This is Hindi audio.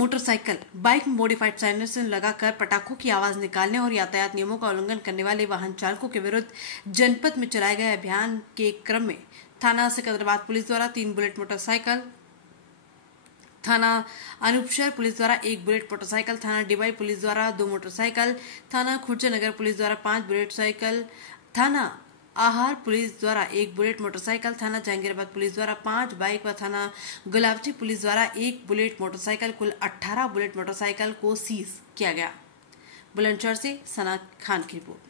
मोटरसाइकिल बाइक में मॉडिफाइड साइलेंसर लगाकर पटाखों की आवाज निकालने और यातायात नियमों का उल्लंघन करने वाले वाहन चालकों के विरुद्ध जनपद में चलाए गए अभियान के क्रम में थाना सिकंदराबाद पुलिस द्वारा 3 बुलेट मोटरसाइकिल, थाना अनूपशहर पुलिस द्वारा 1 बुलेट मोटरसाइकिल, थाना डिबाई पुलिस द्वारा 2 मोटरसाइकिल, थाना खुर्जनगर पुलिस द्वारा 5 बुलेट साइकिल, थाना आहार पुलिस द्वारा 1 बुलेट मोटरसाइकिल, थाना जहांगीराबाद पुलिस द्वारा 5 बाइक व थाना गुलाबची पुलिस द्वारा 1 बुलेट मोटरसाइकिल, कुल 18 बुलेट मोटरसाइकिल को सीज किया गया। बुलंदशहर से सना खान की रिपोर्ट।